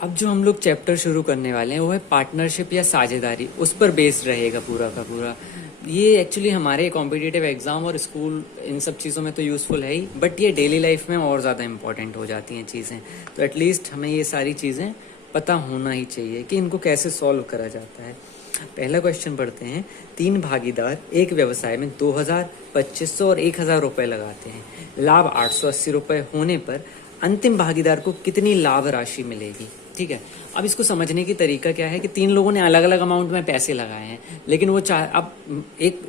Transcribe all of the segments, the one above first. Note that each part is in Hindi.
अब जो हम लोग चैप्टर शुरू करने वाले हैं वो है पार्टनरशिप या साझेदारी, उस पर बेस्ड रहेगा पूरा का पूरा। ये एक्चुअली हमारे कॉम्पिटिटिव एग्जाम और स्कूल इन सब चीज़ों में तो यूज़फुल है ही, बट ये डेली लाइफ में और ज़्यादा इंपॉर्टेंट हो जाती हैं चीज़ें। तो एटलीस्ट हमें ये सारी चीज़ें पता होना ही चाहिए कि इनको कैसे सॉल्व करा जाता है। पहला क्वेश्चन पढ़ते हैं। 3 भागीदार एक व्यवसाय में 2000, 2500 और 1000 रुपए लगाते हैं। लाभ 880 रुपए होने पर अंतिम भागीदार को कितनी लाभ राशि मिलेगी? ठीक है, अब इसको समझने की तरीका क्या है कि 3 लोगों ने अलग अलग अमाउंट में पैसे लगाए हैं, लेकिन वो अब एक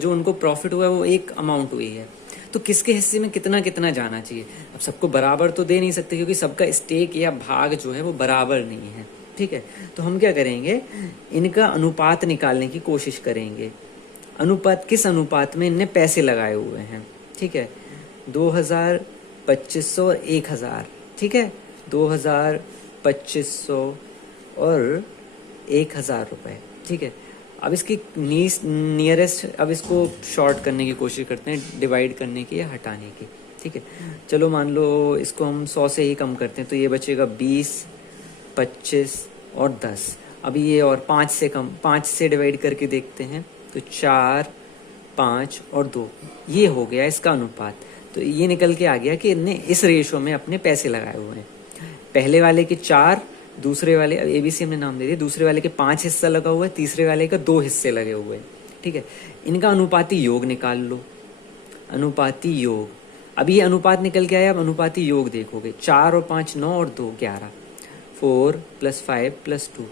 जो उनको प्रॉफिट हुआ है वो एक अमाउंट हुई है, तो किसके हिस्से में कितना कितना जाना चाहिए? अब सबको बराबर तो दे नहीं सकते क्योंकि सबका स्टेक या भाग जो है वो बराबर नहीं है। ठीक है, तो हम क्या करेंगे, इनका अनुपात निकालने की कोशिश करेंगे। अनुपात, किस अनुपात में इनने पैसे लगाए हुए हैं? ठीक है, 2000, 2500 और 1000। ठीक है, 2000, 2500 और 1000 रुपए। ठीक है, अब इसकी नियरेस्ट, अब इसको शॉर्ट करने की कोशिश करते हैं, डिवाइड करने की या हटाने की। ठीक है, चलो मान लो इसको हम 100 से ही कम करते हैं, तो ये बचेगा 20, 25 और 10। अभी ये और 5 से कम, 5 से डिवाइड करके देखते हैं तो 4, 5 और 2, ये हो गया इसका अनुपात। तो ये निकल के आ गया कि इनने इस रेशो में अपने पैसे लगाए हुए हैं। पहले वाले के 4, दूसरे वाले, ABC हमने नाम दे दिया, दूसरे वाले के 5 हिस्सा लगा हुआ है, तीसरे वाले का 2 हिस्से लगे हुए हैं। ठीक है, इनका अनुपाती योग निकाल लो। अनुपाती योग, अभी ये अनुपात निकल के आया, अब अनुपाती योग देखोगे, 4 और 5 9 और 2 11, 4 + 5 + 2,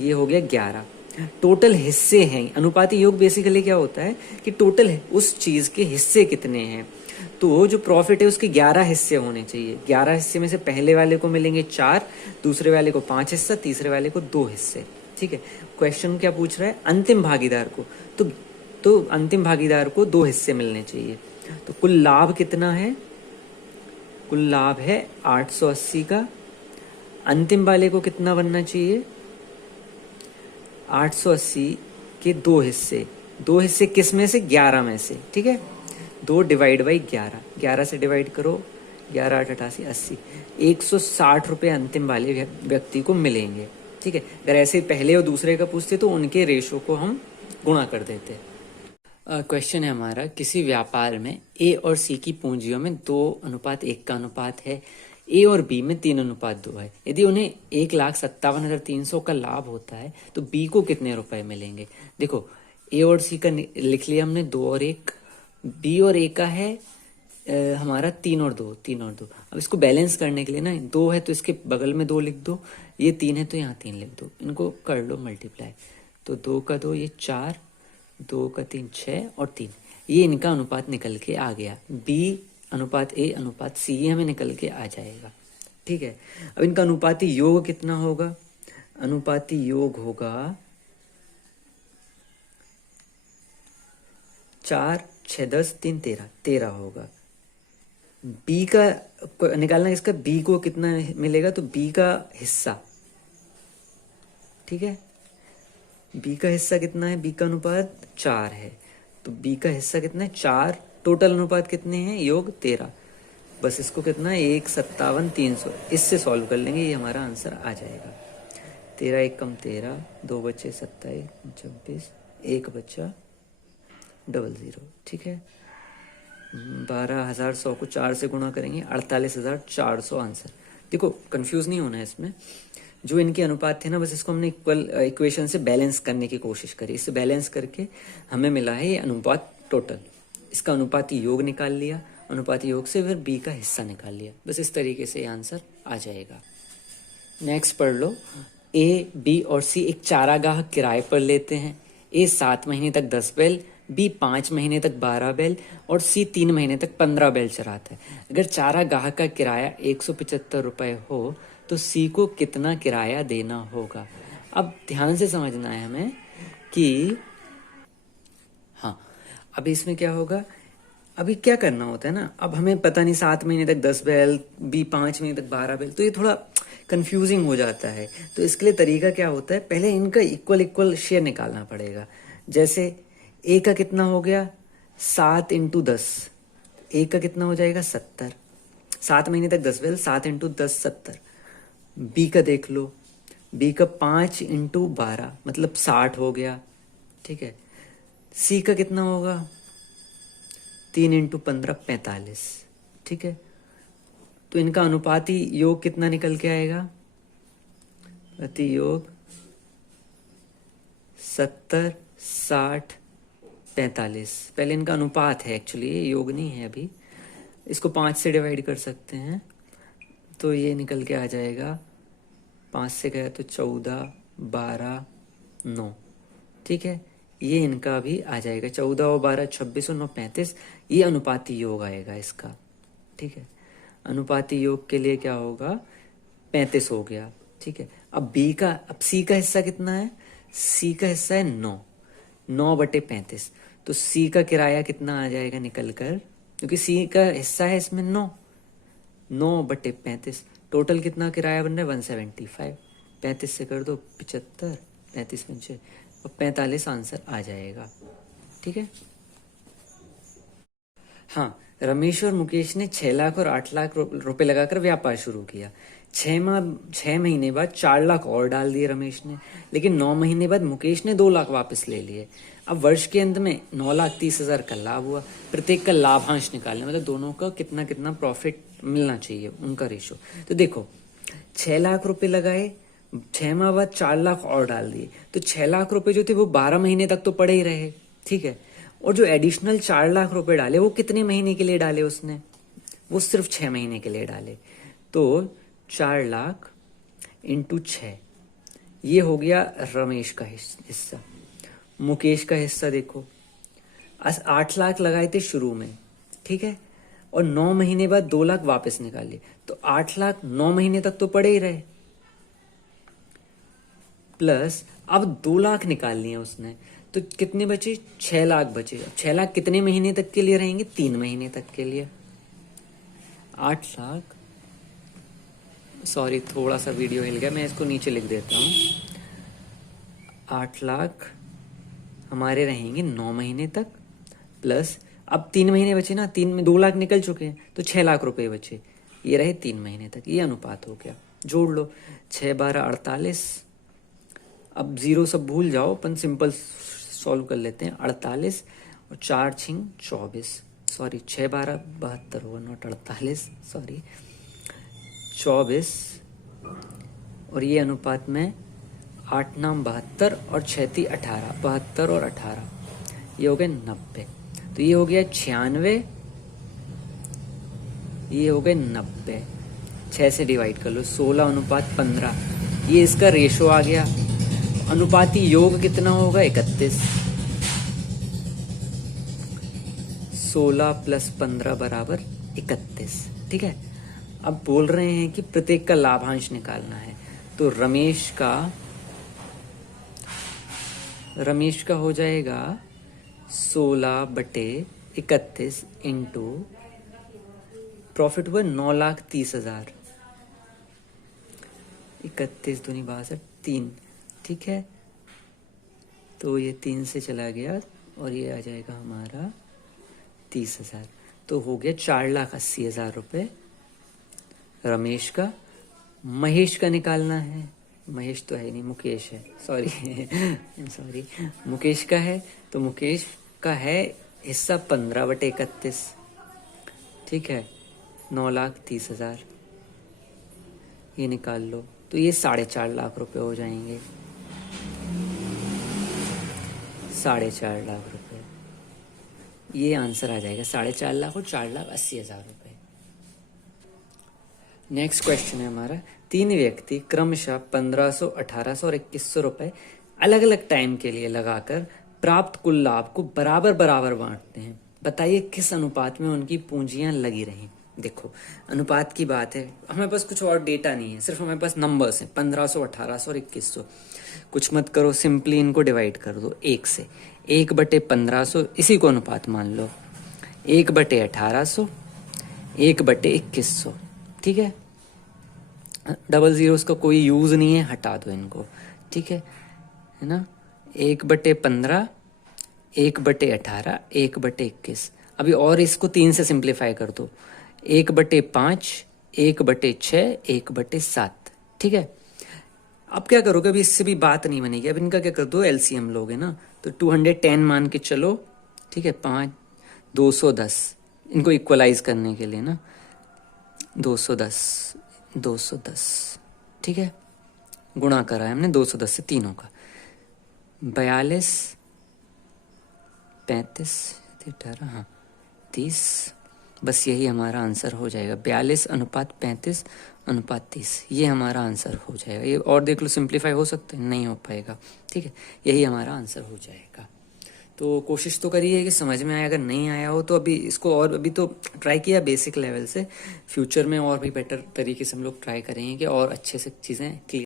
ये हो गया 11। टोटल हिस्से हैं, अनुपाती योग बेसिकली क्या होता है कि टोटल उस चीज के हिस्से कितने हैं, तो जो प्रॉफिट है उसके 11 हिस्से होने चाहिए। 11 हिस्से में से पहले वाले को मिलेंगे 4, दूसरे वाले को 5 हिस्सा, तीसरे वाले को 2 हिस्से। ठीक है, क्वेश्चन क्या पूछ रहा है, अंतिम भागीदार को, तो अंतिम भागीदार को 2 हिस्से मिलने चाहिए। तो कुल लाभ कितना है? कुल लाभ है 880 का। अंतिम वाले को कितना बनना चाहिए? 880 के 2 हिस्से। 2 हिस्से किस में से? 11 में से। ठीक है, 2 डिवाइड बाई 11, 11 से डिवाइड करो, 11 8 88 80, 160 रुपये अंतिम वाले व्यक्ति को मिलेंगे। ठीक है, अगर ऐसे पहले और दूसरे का पूछते तो उनके रेशो को हम गुणा कर देते। क्वेश्चन है हमारा, किसी व्यापार में A और C की पूंजियों में 2:1 का अनुपात है, A और B में 3:2 है। यदि उन्हें 1,57,300 का लाभ होता है तो B को कितने रुपए मिलेंगे? देखो, A और C का लिख लिया हमने 2 और 1, B और A का है हमारा 3 और 2, 3 और 2। अब इसको बैलेंस करने के लिए ना, 2 है तो इसके बगल में 2 लिख दो, ये 3 है तो यहाँ 3 लिख दो, इनको कर लो मल्टीप्लाई। तो 2 का 2 ये 4, 2 का 3 6 और 3, ये इनका अनुपात निकल के आ गया। B अनुपात A अनुपात C, ये हमें निकल के आ जाएगा। ठीक है, अब इनका अनुपाती योग कितना होगा? अनुपाती योग होगा 4, 6, 10, 3, 13, 13 होगा। B का निकालना, इसका B को कितना मिलेगा, तो B का हिस्सा। ठीक है, B का हिस्सा कितना है? B का अनुपात 4 है, तो B का हिस्सा कितना है? 4। टोटल अनुपात कितने हैं? योग 13। बस इसको कितना है? 1,57,300, इससे सॉल्व कर लेंगे, ये हमारा आंसर आ जाएगा। 13 1 कम 13, 2 बचे 27, 26, 1 बचा 00। ठीक है, 12,100 को 4 से गुणा करेंगे, 48,400 आंसर। देखो, कंफ्यूज नहीं होना है इसमें, जो इनके अनुपात थे ना, बस इसको हमने इक्वल इक्वेशन से बैलेंस करने की कोशिश करी, इससे बैलेंस करके हमें मिला है ये अनुपात टोटल। इसका अनुपाती योग निकाल लिया, अनुपाती योग से फिर B का हिस्सा निकाल लिया, बस इस तरीके से आंसर आ जाएगा। नेक्स्ट पढ़ लो, A, B और C एक चारागाह किराए पर लेते हैं। A 7 महीने तक 10 बैल, B 5 महीने तक 12 बैल और C 3 महीने तक 15 बैल चराता है। अगर चारागाह का किराया 175 रुपए हो तो C को कितना किराया देना होगा? अब ध्यान से समझना है हमें कि हाँ, अब इसमें क्या होगा, अभी क्या करना होता है ना, अब हमें पता नहीं 7 महीने तक 10 बैल, B 5 महीने तक 12 बैल, तो ये थोड़ा कंफ्यूजिंग हो जाता है। तो इसके लिए तरीका क्या होता है, पहले इनका इक्वल इक्वल शेयर निकालना पड़ेगा। जैसे A का कितना हो गया, 7 × 10, A का कितना हो जाएगा 70। 7 महीने तक 10 बैल, 7 × 10 70, बी का देख लो, बी का 5 × 12 मतलब 60 हो गया, ठीक है। सी का कितना होगा, 3 × 15 45, ठीक है। तो इनका अनुपाती योग कितना निकल के आएगा, प्रति योग 70 60 45। पहले इनका अनुपात है एक्चुअली, ये योग नहीं है अभी। इसको 5 से डिवाइड कर सकते हैं तो ये निकल के आ जाएगा, 5 से गया तो 14 12 9, ठीक है। ये इनका भी आ जाएगा, 14 और 12 26 और 9 35। ये अनुपाती योग आएगा इसका, ठीक है। अनुपाती योग के लिए क्या होगा, 35 हो गया, ठीक है। अब सी का हिस्सा कितना है, सी का हिस्सा है 9/35। तो सी का किराया कितना आ जाएगा निकल कर, क्योंकि सी का हिस्सा है इसमें 9/35। टोटल कितना किराया बन रहा है, 175। 35 से कर दो 75, 35 पंचे और 45 आंसर आ जाएगा, ठीक है। हाँ, रमेश और मुकेश ने 6 लाख और 8 लाख रुपए लगाकर व्यापार शुरू किया। 6 महीने बाद 4 लाख और डाल दिए रमेश ने, लेकिन 9 महीने बाद मुकेश ने 2 लाख वापस ले लिए। अब वर्ष के अंत में 9,30,000 का लाभ हुआ। प्रत्येक का लाभांश निकालने, मतलब दोनों का कितना कितना प्रॉफिट मिलना चाहिए, उनका रेशो। तो देखो 6 लाख रुपए लगाए, 6 माह बाद 4 लाख और डाल दिए, तो 6 लाख रुपए जो थे वो 12 महीने तक तो पड़े ही रहे, ठीक है। और जो एडिशनल 4 लाख रुपए डाले वो कितने महीने के लिए डाले उसने, वो सिर्फ 6 महीने के लिए डाले। तो 4 लाख इंटू 6, ये हो गया रमेश का हिस्सा। मुकेश का हिस्सा देखो, 8 लाख लगाए थे शुरू में, ठीक है, और 9 महीने बाद 2 लाख वापस निकाले, तो 8 लाख 9 महीने तक तो पड़े ही रहे, प्लस अब 2 लाख निकाल लिए उसने, तो कितने बचे, 6 लाख बचे। अब 6 लाख कितने महीने तक के लिए रहेंगे, 3 महीने तक के लिए। 8 लाख, सॉरी थोड़ा सा वीडियो हिल गया, मैं इसको नीचे लिख देता हूँ। 8 लाख हमारे रहेंगे 9 महीने तक, प्लस अब 3 महीने बचे ना, 3 में 2 लाख निकल चुके हैं, तो 6 लाख रुपए बचे, ये रहे 3 महीने तक। ये अनुपात हो गया, जोड़ लो, 6 12 48। अब जीरो सब भूल जाओ, अपन सिंपल सॉल्व कर लेते हैं। 48 और 4 6 24, सॉरी 6 12 72 होगा, नॉट 48, सॉरी 24। और ये अनुपात में 8 9 72 और 6 3 18, 72 और 18, ये हो गए 90। तो ये हो गया 96, ये हो गए 90। 6 से डिवाइड कर लो, 16:15, ये इसका रेशो आ गया। अनुपाती योग कितना होगा, 31। 16 + 15 = 31, ठीक है। अब बोल रहे हैं कि प्रत्येक का लाभांश निकालना है, तो रमेश का हो जाएगा 16/31 इंटू प्रॉफिट हुआ 9,30,000, 31 दूनी 62 3, ठीक है। तो ये 3 से चला गया और ये आ जाएगा हमारा 30,000। तो हो गया 4,80,000 रुपये रमेश का। महेश का निकालना है, महेश तो है नहीं, मुकेश है, सॉरी मुकेश का है। तो मुकेश का है हिस्सा 15/31, ठीक है, 9,30,000, ये निकाल लो। तो ये 4.5 लाख रुपए हो जाएंगे, 4.5 लाख रुपए, ये आंसर आ जाएगा, 4.5 लाख और 4,80,000 रुपए। नेक्स्ट क्वेश्चन है हमारा, 3 व्यक्ति क्रमशः 1,500, 1,800 और 2,100 रुपए अलग अलग टाइम के लिए लगाकर प्राप्त कुल लाभ को बराबर बराबर बांटते हैं। बताइए किस अनुपात में उनकी पूंजियां लगी रहीं। देखो अनुपात की बात है, हमारे पास कुछ और डेटा नहीं है, सिर्फ हमारे पास नंबर्स हैं, 1,500, 1,800 और 2,100। कुछ मत करो, सिंपली इनको डिवाइड कर दो 1 से। 1/1500 इसी को अनुपात मान लो, 1/1800, 1/2100, ठीक है। डबल जीरोस का कोई यूज नहीं है, हटा दो इनको, ठीक है ना। 1/15, 1/18, 1/21। अभी और इसको 3 से सिंप्लीफाई कर दो, 1/5, 1/6, 1/7, ठीक है। अब क्या करोगे, अभी इससे भी बात नहीं बनेगी, अब इनका क्या कर दो, एलसीएम लोगे ना, तो 210 मान के चलो, ठीक है, 5 210, इनको इक्वलाइज करने के लिए ना, 210 ठीक है, गुणा करा है हमने 210 से तीनों का, 42 35 18 हाँ 30, बस यही हमारा आंसर हो जाएगा, 42:35:30, ये हमारा आंसर हो जाएगा। ये और देख लो, सिंप्लीफाई हो सकता है, नहीं हो पाएगा, ठीक है, यही हमारा आंसर हो जाएगा। तो कोशिश तो करिए कि समझ में आए, अगर नहीं आया हो तो अभी इसको और अभी तो ट्राई किया बेसिक लेवल से, फ्यूचर में और भी बेटर तरीके से हम लोग ट्राई करेंगे कि और अच्छे से चीज़ें क्लियर